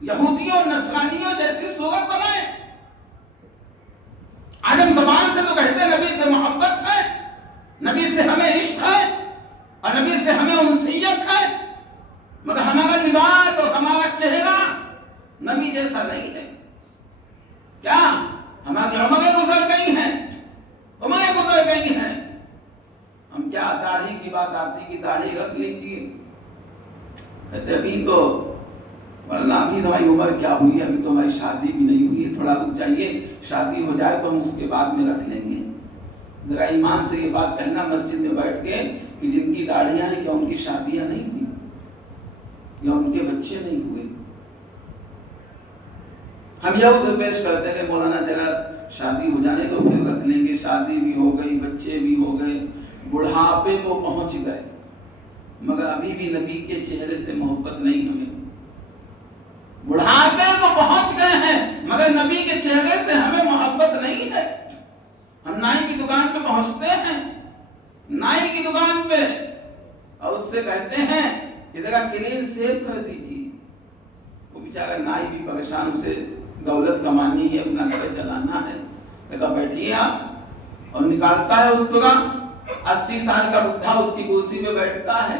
یہودیوں اور نصرانیوں جیسی صورت بنائے. آج ہم زبان سے تو کہتے ہیں نبی سے محبت ہے، نبی سے ہمیں عشق ہے اور نبی سے ہمیں انسیت ہے، مگر ہمارا لباس اور ہمارا چہرہ نبی جیسا نہیں ہے. کیا ہماری عمریں گزر گئی ہیں، عمریں گزر گئی ہیں. ہم کیا داڑھی کی بات آتی کہ داڑھی رکھ لیجیے، کہتے ابھی تو ورنہ ابھی تمہاری عمر کیا ہوئی ہے، ابھی تو ہماری شادی بھی نہیں ہوئی ہے، تھوڑا رک جائیے، شادی ہو جائے تو ہم اس کے بعد میں رکھ لیں گے. ذرا ایمان سے یہ بات کہنا مسجد میں بیٹھ کے کہ جن کی داڑھیاں ہیں کیا ان کی شادیاں نہیں ہوئی یا ان کے بچے نہیں ہوئے. ہم یہ اسے پیش کرتے ہیں کہ مولانا ذرا شادی ہو جانے تو پھر رکھ لیں گے. شادی بھی ہو گئی، بچے بھی ہو گئے، بڑھاپے کو پہنچ گئے، مگر ابھی بھی نبی کے چہرے سے محبت نہیں. ہمیں بڑھاپے کو پہنچ گئے ہیں مگر نبی کے چہرے سے ہمیں محبت نہیں ہے. ہم نائی کی دکان پہ پہنچتے ہیں، نائی کی دکان پہ، اور اس سے کہتے ہیں کہ ذرا کلین سیو کر دیجیے. وہ بیچارہ نائی بھی پریشان، اسے دولت کمانی ہے، اپنا گھر چلانا ہے. کہتا بیٹھیے آپ، اور نکالتا ہے اس طرح. 80 سال کا بڈھا اس کی کرسی پہ بیٹھتا ہے.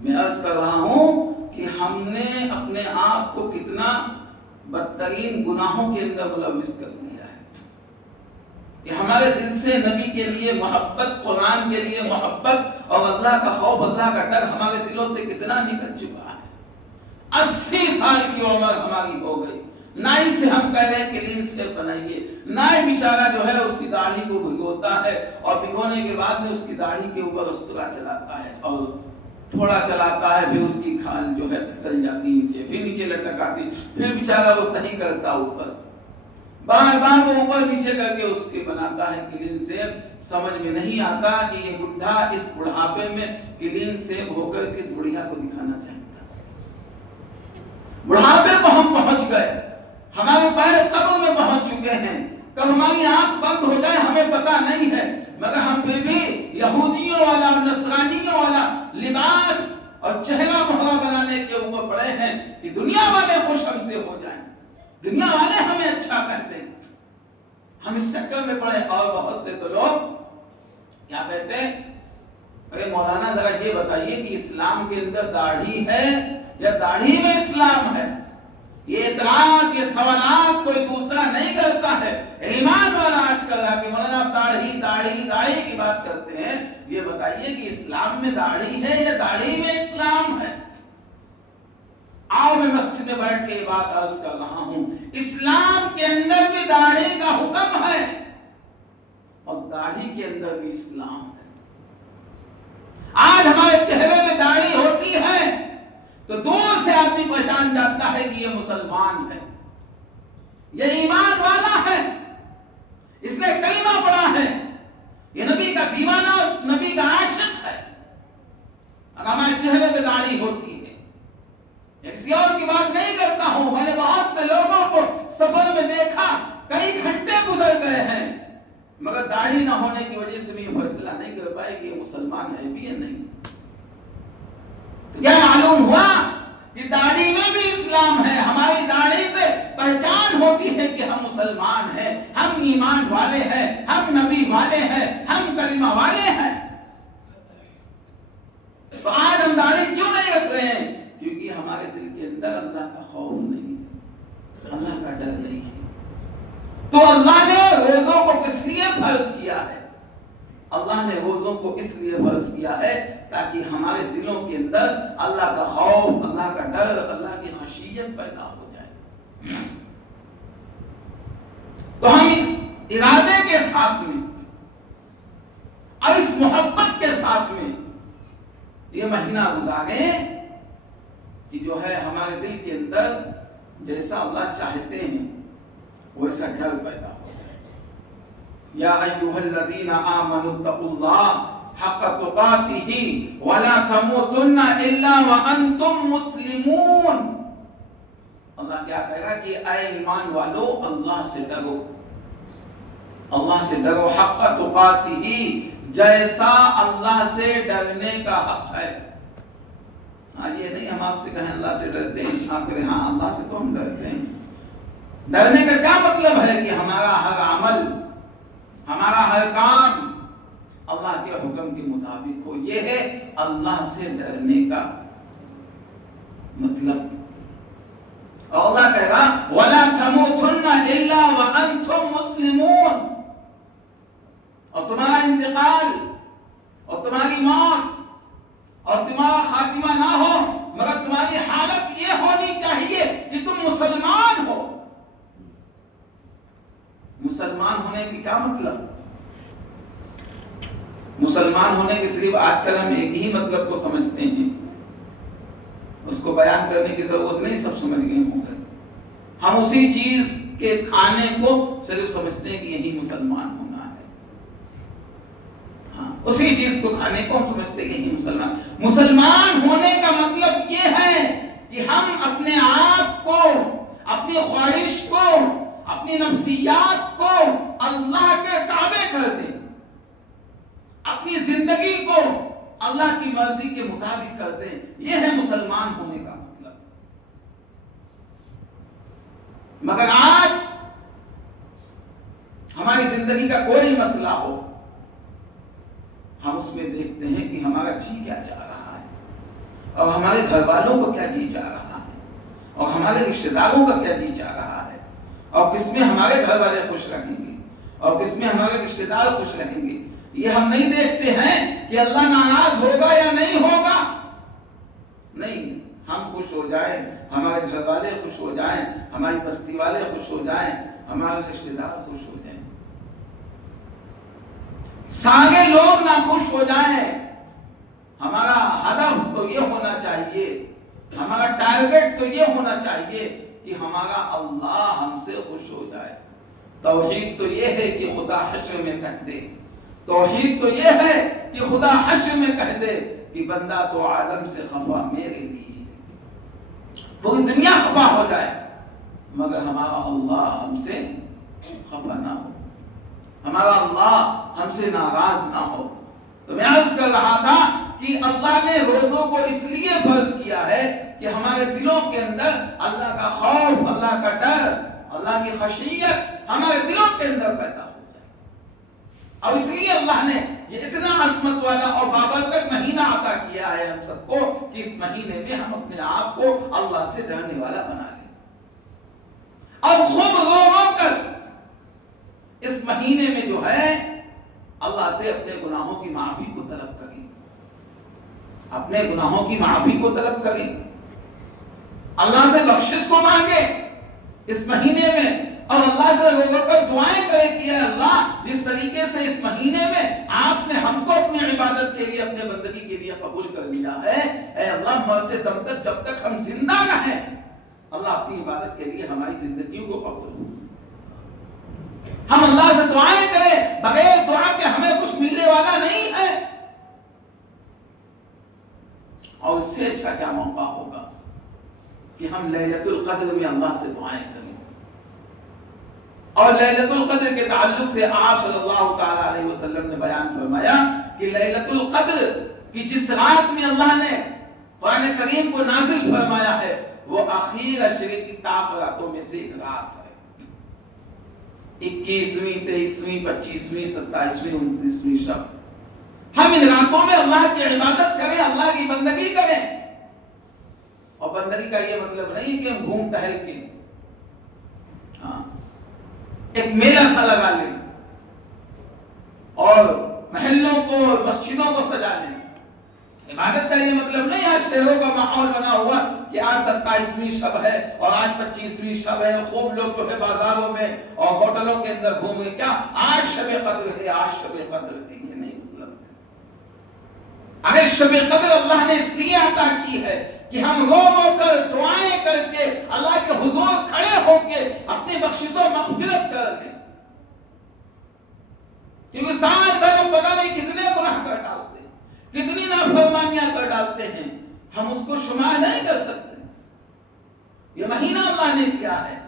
میں عرض کر رہا ہوں کہ ہم نے اپنے آپ کو کتنا بدترین گناہوں کے اندر ملوث کر دیا ہے. کہ ہمارے دل سے نبی کے لیے محبت، قرآن کے لیے محبت اور اللہ کا خوف، اللہ کا ڈر ہمارے دلوں سے کتنا نکل چکا ہے۔ 80 سال کی عمر ہماری ہو گئی، نائی سے ہم کہہ رہے ہیں کہ کلین شیو بنائیے، نائی بیچارہ جو ہے اس کی داڑھی کو بھگوتا ہے اور بھگونے کے بعد میں اس کی داڑھی کے اوپر استرا چلاتا ہے اور تھوڑا چلاتا ہے، پھر اس کی کھال جو ہے پھسل جاتی نیچے، پھر نیچے لٹک آتی، پھر بیچارہ وہ صحیح کرتا اوپر، بار بار وہ اوپر نیچے کر کے اس کے بناتا ہے کلین شیو۔ سمجھ میں نہیں آتا کہ یہ بڈھا اس بڑھاپے میں کلین شیو ہو کر کس بڑھیا کو دکھانا چاہتا ہے۔ بڑھاپے کو ہم پہنچ گئے، ہمارے پیر قبر میں پہنچ چکے ہیں، کب ہماری آنکھ بند ہو جائے ہمیں پتا نہیں ہے، مگر ہم پھر بھی یہودیوں والا نصرانیوں والا لباس اور چہرہ مہرہ بنانے کے اوپر پڑے ہیں کہ دنیا والے خوش ہم سے ہو جائیں، دنیا والے ہمیں اچھا کہتے ہیں۔ ہم اس چکر میں پڑے، اور بہت سے تو لوگ کیا کہتے ہیں، ارے مولانا ذرا یہ بتائیے کہ اسلام کے اندر داڑھی ہے یا داڑھی میں اسلام ہے؟ یہ اعتراض، یہ سوالات کوئی دوسرا نہیں کرتا ہے، ایمان والا آج کل آ کے مولانا داڑھی داڑھی داڑھی کی بات کرتے ہیں۔ یہ بتائیے کہ اسلام میں داڑھی ہے یا داڑھی میں اسلام ہے؟ آؤ میں مسجد میں بیٹھ کے یہ بات عرض کر رہا ہوں، اسلام کے اندر بھی داڑھی کا حکم ہے اور داڑھی کے اندر بھی اسلام ہے۔ آج ہمارے چہرے میں داڑھی ہوتی ہے تو دور سے آدمی پہچان جاتا ہے کہ یہ مسلمان ہے، یہ ایمان والا ہے، اس نے کلمہ پڑھا ہے، یہ نبی کا دیوانہ، نبی کا عاشق ہے۔ اگر ہمارے چہرے پہ داڑھی ہوتی ہے، کسی اور کی بات نہیں کرتا ہوں، میں نے بہت سے لوگوں کو سفر میں دیکھا، کئی گھنٹے گزر گئے ہیں مگر داڑھی نہ ہونے کی وجہ سے میں یہ فیصلہ نہیں کر پائے کہ یہ مسلمان ہے بھی یا نہیں۔ تو کیا معلوم ہوا کہ داڑھی میں بھی اسلام ہے، ہماری داڑھی سے پہچان ہوتی ہے کہ ہم مسلمان ہیں، ہم ایمان والے ہیں، ہم نبی والے ہیں، ہم کلمہ والے ہیں۔ تو آج ہم داڑھی کیوں نہیں رکھ رہے ہیں؟ کیونکہ ہمارے دل کے اندر اللہ کا خوف نہیں ہے، اللہ کا ڈر نہیں ہے۔ تو اللہ نے روزوں کو کس لیے فرض کیا ہے؟ اللہ نے روزوں کو اس لیے فرض کیا ہے تاکہ ہمارے دلوں کے اندر اللہ کا خوف، اللہ کا ڈر، اللہ کی خشیت پیدا ہو جائے۔ تو ہم اس ارادے کے ساتھ میں اور اس محبت کے ساتھ میں یہ مہینہ گزاریں کہ جو ہے ہمارے دل کے اندر جیسا اللہ چاہتے ہیں ویسا ڈر پیدا ہو جائے۔ یا ایھا الذین آمنوا اتقوا اللہ حق تقاتہ ولا تموتن الا وانتم مسلمون۔ اللہ کیا کہہ رہا کہ اے ایمان والو اللہ سے ڈرو، اللہ سے ڈرو، حق تقاتہ، جیسا اللہ سے ڈرنے کا حق ہے۔ یہ نہیں ہم آپ سے کہیں اللہ سے ڈرتے ہیں، آپ کہیں ہاں اللہ سے تو ہم ڈرتے ہیں۔ ڈرنے کا کیا مطلب ہے کہ ہمارا ہر عمل، ہمارا ہر کام اللہ کے حکم کے مطابق ہو، یہ ہے اللہ سے ڈرنے کا مطلب۔ اور اللہ کہے گا وَلَا تَمُوتُنَّ إِلَّا وَأَنْتُمْ مُسْلِمُونَ، اور تمہارا انتقال اور تمہاری موت اور تمہارا خاتمہ نہ ہو مگر تمہاری حالت یہ ہونی چاہیے کہ تم مسلمان ہو۔ مسلمان ہونے کی کیا مطلب؟ مسلمان ہونے کے صرف آج کل ہم ایک ہی مطلب کو سمجھتے ہیں، اس کو بیان کرنے کی ضرورت نہیں، سب سمجھ گئے ہوں گے۔ ہم اسی چیز کے کھانے کو صرف سمجھتے ہیں کہ یہی مسلمان ہونا ہے، ہاں اسی چیز کو کھانے کو ہم سمجھتے ہیں کہ یہی مسلمان۔ مسلمان ہونے کا مطلب یہ ہے کہ ہم اپنے آپ کو، اپنی خواہش کو، اپنی نفسیات کو اللہ کے تابع کر دیں، اپنی زندگی کو اللہ کی مرضی کے مطابق کر دیں، یہ ہے مسلمان ہونے کا مطلب۔ مگر آج ہماری زندگی کا کوئی مسئلہ ہو، ہم اس میں دیکھتے ہیں کہ ہمارا جی کیا چاہ رہا ہے اور ہمارے گھر والوں کو کیا جی چاہ رہا ہے اور ہمارے رشتہ داروں کا کیا جی چاہ رہا ہے اور کس میں ہمارے گھر والے خوش رہیں گے اور کس میں ہمارے رشتے دار خوش رہیں گے. یہ ہم نہیں دیکھتے ہیں کہ اللہ ناراض ہوگا یا نہیں ہوگا. نہیں، ہم خوش ہو جائیں، ہمارے گھر والے خوش ہو جائیں، ہماری بستی والے خوش ہو جائیں، ہمارے رشتے دار خوش ہو جائیں، سارے لوگ نہ خوش ہو جائیں. ہمارا ہدف تو یہ ہونا چاہیے، ہمارا ٹارگٹ تو یہ ہونا چاہیے کہ ہمارا اللہ ہم سے خوش ہو جائے. توحید تو یہ ہے کہ خدا حشر میں کہہ دے، توحید تو یہ ہے کہ خدا حشر میں کہہ دے کہ بندہ تو عالم سے خفا میرے لیے، پوری دنیا خفا ہو جائے مگر ہمارا اللہ ہم سے خفا نہ ہو، ہمارا اللہ ہم سے ناراض نہ ہو. تو میں عرض کر رہا تھا کہ اللہ نے روزوں کو اس لیے فرض کیا ہے کہ ہمارے دلوں کے اندر اللہ کا خوف، اللہ کا ڈر، اللہ کی خشیت ہمارے دلوں کے اندر پیدا ہو جائے. اور اس لیے اللہ نے یہ اتنا عظمت والا اور بابرکت مہینہ عطا کیا ہے ہم سب کو کہ اس مہینے میں ہم اپنے آپ کو اللہ سے ڈرنے والا بنا لیں اور خوب رو رو کر اس مہینے میں جو ہے اللہ سے اپنے گناہوں کی معافی کو طلب کریں، اپنے گناہوں کی معافی کو طلب کریں، اللہ سے بخشش کو مانگے اس مہینے میں، اور اللہ سے رو رو کر دعائیں کرے کہ اے اللہ جس طریقے سے اس مہینے میں آپ نے ہم کو اپنی عبادت کے لیے، اپنے بندگی کے لیے قبول کر لیا ہے، اے اللہ مرتے دم تک جب تک ہم زندہ رہیں اللہ اپنی عبادت کے لیے ہماری زندگیوں کو قبول کرے. ہم اللہ سے دعائیں کریں، بغیر دعا کے ہمیں کچھ ملنے والا نہیں ہے. اور اس سے اچھا کیا موقع ہوگا کہ ہم لیلۃ القدر میں اللہ سے دعائیں کریں. اور لیلۃ القدر کے تعلق سے آپ صلی اللہ تعالی علیہ وسلم نے بیان فرمایا کہ لیلۃ القدر کی جس رات میں اللہ نے قرآن کریم کو نازل فرمایا ہے وہ آخر عشرے کی طاق راتوں میں سے ایک رات ہے. 21ویں 23ویں 25ویں 27ویں 29ویں شب ہم ان راتوں میں اللہ کی عبادت کریں، اللہ کی بندگی کریں. اور بندگی کا یہ مطلب نہیں کہ ہم گھوم ٹہل کے ایک میلہ سا لگا لیں اور محلوں کو مسجدوں کو سجا لیں. عبادت کا یہ مطلب نہیں آج شہروں کا ماحول بنا ہوا کہ آج 27ویں شب ہے اور آج 25ویں شب ہے، خوب لوگ جو ہے بازاروں میں اور ہوٹلوں کے اندر گھوم رہے، کیا آج شب قدر ہے، آج شب قدر ہے. یہ نہیں مطلب ہے. اگر شب قدر اللہ نے اس لیے عطا کی ہے کہ ہم رو رو کر دعائیں کر کے اللہ کے حضور کھڑے ہو کے اپنی بخشش و مغفرت کر دیں. کیونکہ سال بھر ہم پتہ نہیں کتنے گناہ کر ڈالتے ہیں، کتنی نافرمانیاں کر ڈالتے ہیں، ہم اس کو شمار نہیں کر سکتے. یہ مہینہ اللہ نے دیا ہے،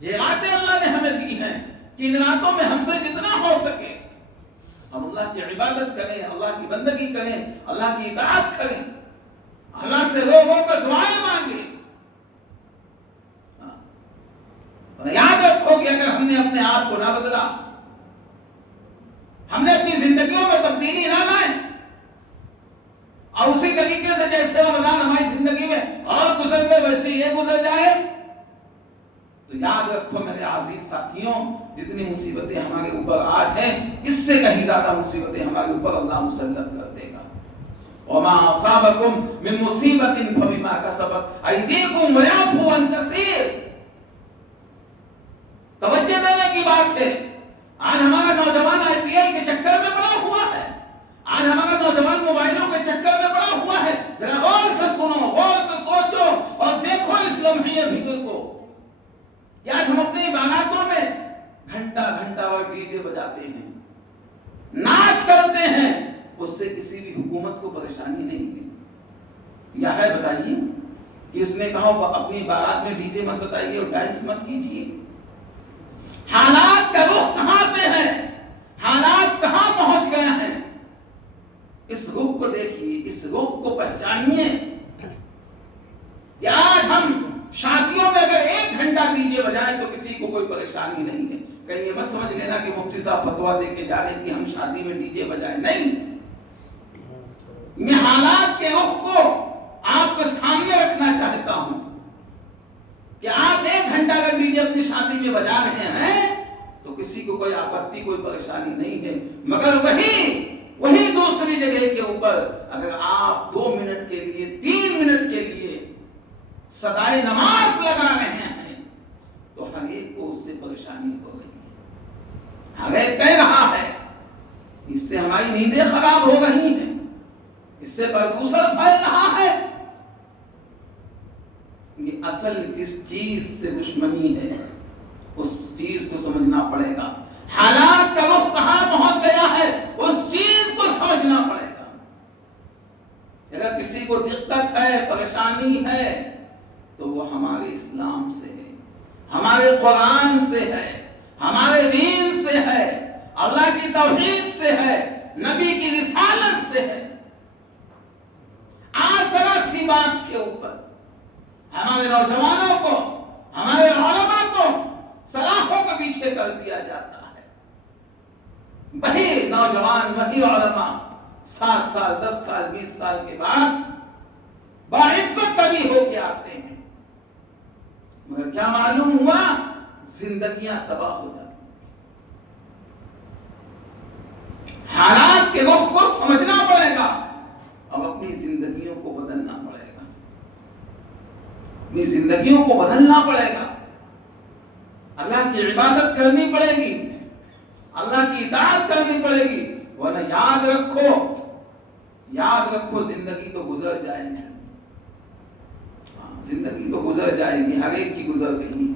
یہ راتیں اللہ نے ہمیں دی ہیں کہ ان راتوں میں ہم سے جتنا ہو سکے ہم اللہ کی عبادت کریں، اللہ کی بندگی کریں، اللہ کی اطاعت کریں، اللہ سے رو رو کر دعائیں مانگیں. اور یاد رکھو کہ اگر ہم نے اپنے آپ کو نہ بدلا، ہم نے اپنی زندگیوں میں تبدیلی نہ لائیں اور اسی طریقے سے جیسے رمضان ہماری زندگی میں اور گزر گئے ویسے یہ گزر جائے، تو یاد رکھو میرے عزیز ساتھیوں جتنی مصیبتیں ہمارے اوپر آج ہیں اس سے کہیں زیادہ مصیبتیں ہمارے اوپر اللہ مسلط کر دے گا. وما اصابکم من مصیبت فبما کسبت ایدیکم ویعفو عن کثیر. توجہ دینے کی بات ہے. آج ہمارا نوجوان IPL کے چکر میں پڑا ہوا ہے، آج ہمارا نوجوان موبائلوں کے چکر میں پڑا ہوا ہے. ذرا غور سے سنو، غور سے سوچو اور دیکھو اس لمحے فکر کو. آج ہم اپنی عباداتوں میں گھنٹہ گھنٹہ اور ڈیجے بجاتے ہیں، ناچ کرتے ہیں، اس سے کسی بھی حکومت کو پریشانی نہیں ہے. یا ہے بتائیے کہ اس نے کہا اپنی بارات میں ڈیجے مت بتائیے اور ڈانس مت کیجیے. حالات کا رخ کہاں پہ ہے، حالات کہاں پہنچ گئے ہیں. اس رخ کو دیکھیے، اس رخ کو پہچانیے. آج ہم شادیوں میں اگر 1 گھنٹہ ڈیجے بجائیں تو کسی کو کوئی پریشانی نہیں ہے. کہیں یہ مت سمجھ لینا کہ مفتی صاحب فتویٰ دے کے جا رہے ہیں کہ ہم شادی میں ڈیجے بجائیں. نہیں، میں حالات کے رخ کو آپ کے سامنے رکھنا چاہتا ہوں کہ آپ 1 گھنٹہ اگر ڈیجے اپنی شادی میں بجا رہے ہیں تو کسی کو کوئی آپتی، کوئی مگر وہی دوسری جگہ کے اوپر اگر آپ 2 منٹ کے لیے 3 منٹ کے لیے صدائے نماز لگا رہے ہیں تو ہر ایک کو اس سے پریشانی ہو رہی ہے، ہر ایک کہہ رہا ہے اس سے ہماری نیندیں خراب ہو رہی ہیں، اس سے پردوشن پھیل رہا ہے۔ یہ اصل کس چیز سے دشمنی ہے اس چیز کو سمجھنا پڑے گا، حالات کا رخ کہاں پہنچ گیا ہے اس چیز کو سمجھنا پڑے گا۔ اگر کسی کو دقت ہے، پریشانی ہے تو وہ ہمارے اسلام سے ہے، ہمارے قرآن سے ہے، ہمارے دین سے ہے، اللہ کی توحید سے ہے، نبی کی رسالت سے ہے۔ آج ذرا سی بات کے اوپر ہمارے نوجوانوں کو، ہمارے علماء کو سلاخوں کے پیچھے کر دیا جاتا ہے۔ وہی نوجوان، وہی علماء 7 سال 10 سال 20 سال کے بعد باعزت بری ہو کے آتے ہیں، مگر کیا معلوم ہوا زندگیاں تباہ ہو جاتی۔ حالات کے رخ کو سمجھنا پڑے گا، اب اپنی زندگیوں کو بدلنا پڑے گا، اپنی زندگیوں کو بدلنا پڑے گا، اللہ کی عبادت کرنی پڑے گی، اللہ کی اطاعت کرنی پڑے گی، ورنہ یاد رکھو زندگی تو گزر جائے گی، زندگی تو گزر جائے گی، ہر ایک کی گزر گئی ہے،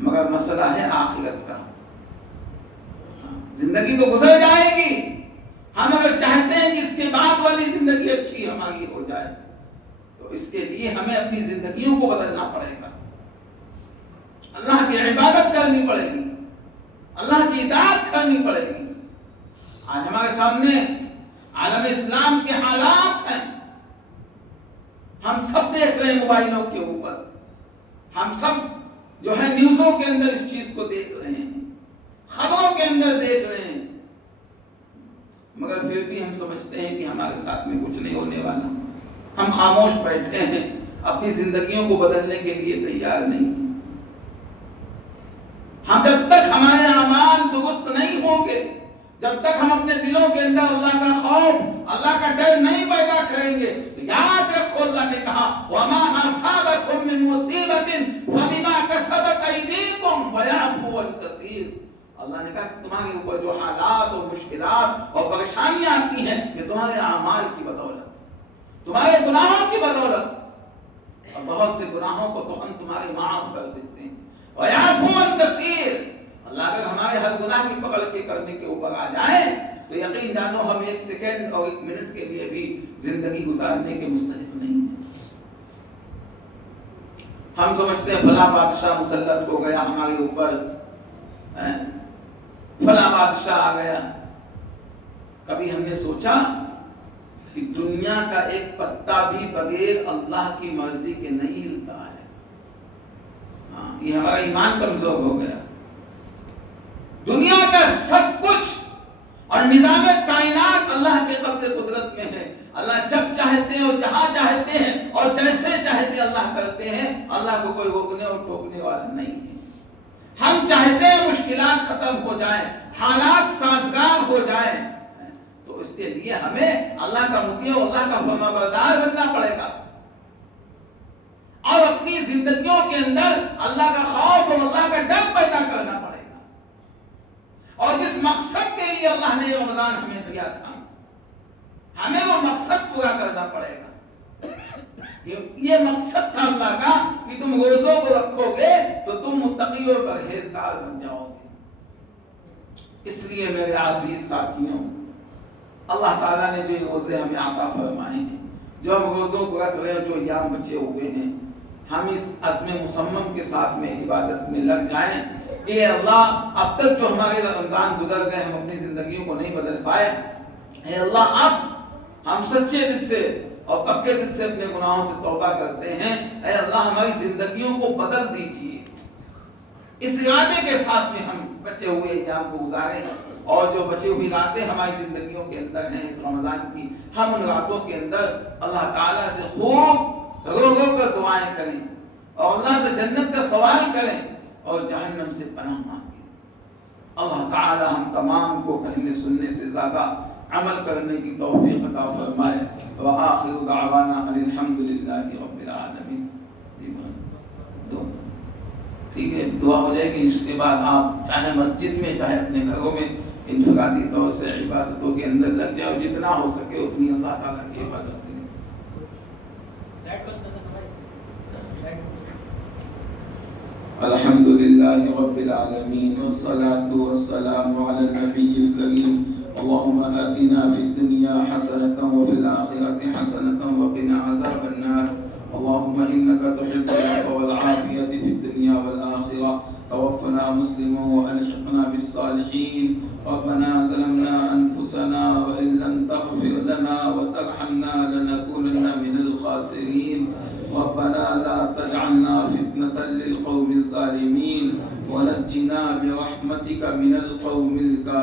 مگر مسئلہ ہے آخرت کا۔ زندگی تو گزر جائے گی، ہم اگر چاہتے ہیں کہ اس کے بعد والی زندگی اچھی ہماری ہو جائے تو اس کے لیے ہمیں اپنی زندگیوں کو بدلنا پڑے گا، اللہ کی عبادت کرنی پڑے گی، اللہ کی اطاعت کرنی پڑے گی۔ آج ہمارے سامنے عالم اسلام کے حالات ہیں، ہم سب دیکھ رہے ہیں موبائلوں کے اوپر، ہم سب جو ہے نیوزوں کے اندر اس چیز کو دیکھ رہے ہیں، خبروں کے اندر دیکھ رہے ہیں، مگر پھر بھی ہم سمجھتے ہیں کہ ہمارے ساتھ میں کچھ نہیں ہونے والا، ہم خاموش بیٹھے ہیں، اپنی زندگیوں کو بدلنے کے لیے تیار نہیں۔ ہم جب تک ہمارے اعمال درست نہیں ہوں گے، جب تک ہم اپنے دلوں کے اندر اللہ کا خوف، اللہ کا ڈر نہیں پیدا کریں گے، تو یاد رکھو اللہ نے کہا وَمَا أَصَابَكُم مِّن مُّصِيبَةٍ فَبِمَا كَسَبَتْ أَيْدِيكُمْ وَيَعْفُو عَن كَثِيرٍ۔ اللہ نے کہا کہ تمہارے اوپر جو حالات اور مشکلات اور پریشانیاں آتی ہیں یہ تمہارے اعمال کی بدولت، تمہارے گناہوں کی بدولت، اور بہت سے گناہوں کو تو ہم تمہارے معاف کر دیتے ہیں۔ وَيَعْفُو عَن كَثِيرٍ، اللہ اگر ہمارے ہر گناہ کی پکڑ کے کرنے کے اوپر آ جائے تو یقین جانو ہم 1 سیکنڈ اور 1 منٹ کے لیے بھی زندگی گزارنے کے مستحق نہیں ہیں۔ ہم سمجھتے ہیں فلاں بادشاہ مسلط ہو گیا ہمارے اوپر، فلاں بادشاہ آ گیا۔ کبھی ہم نے سوچا کہ دنیا کا ایک پتا بھی بغیر اللہ کی مرضی کے نہیں ہلتا ہے؟ یہ ہمارا ایمان کمزور ہو گیا۔ دنیا کا سب کچھ اور نظام کائنات اللہ کے قبضے قدرت میں ہے، اللہ جب چاہتے ہیں اور جہاں چاہتے ہیں اور جیسے چاہتے اللہ کرتے ہیں، اللہ کو کوئی روکنے اور ٹوکنے والا نہیں ہے۔ ہم چاہتے ہیں مشکلات ختم ہو جائیں، حالات سازگار ہو جائیں، تو اس کے لیے ہمیں اللہ کا مطیع اور اللہ کا فرمانبردار بننا پڑے گا، اور اپنی زندگیوں کے اندر اللہ کا خوف اور اللہ کا ڈر پیدا کرنا پڑے گا۔ اور جس مقصد کے لیے اللہ نے رمضان ہمیں دیا تھا، ہمیں وہ مقصد پورا کرنا پڑے گا۔ یہ مقصد تھا اللہ کا کہ تم روزوں کو رکھو گے تو تم متقی اور پرہیزگار بن جاؤ گے۔ اس لیے میرے عزیز ساتھیوں، اللہ تعالیٰ نے جو یہ روزے ہمیں عطا فرمائے ہیں، جو ہم روزوں کو رکھ رہے ہیں، جو ایام بچے ہوئے ہیں، ہم اس عزم مصمم کے ساتھ میں عبادت میں لگ جائیں کہ اللہ اب تک جو ہمارے رمضان گزر گئے ہم اپنی زندگیوں کو نہیں بدل پائے، اے اللہ اب ہم سچے دل سے اور پکے دل سے اپنے گناہوں سے توبہ کرتے ہیں، اے اللہ ہماری زندگیوں کو بدل دیجیے۔ اس ارادے کے ساتھ میں ہم بچے ہوئے ایام کو گزاریں، اور جو بچی ہوئی راتیں ہماری زندگیوں کے اندر ہیں اس رمضان کی، ہم ان راتوں کے اندر اللہ تعالیٰ سے خوب رو رو کر دعائیں کریں اور اللہ سے جنت کا سوال کریں اور جہنم سے پناہ مانگیں۔ اللہ تعالی ہم تمام کو کہنے سننے سے زیادہ عمل کرنے کی توفیق عطا فرمائے. وآخر دعوانا ان الحمدللہ رب العالمین. ٹھیک ہے، دعا ہو جائے گی. اس کے بعد آپ چاہے مسجد میں چاہے اپنے گھروں میں انفرادی طور سے عبادتوں کے اندر لگ جاؤ، جتنا ہو سکے اتنی اللہ تعالیٰ کی عبادت کریں. الحمد لله رب العالمين والصلاة والسلام على النبي الكريم. اللهم آتنا في الدنيا حسنة وفي الآخرة حسنة وقنا عذاب النار. اللهم إنك تحب العفو والعافية في الدنيا والآخرة. توفنا مسلما وألحقنا بالصالحين. ربنا ظلمنا أنفسنا وإن لم تغفر لنا وترحمنا لنكونن من الخاسرين. ربنا لا تجعلنا فتنة للقوم الظالمين ونجنا برحمتك من القوم الكافرين.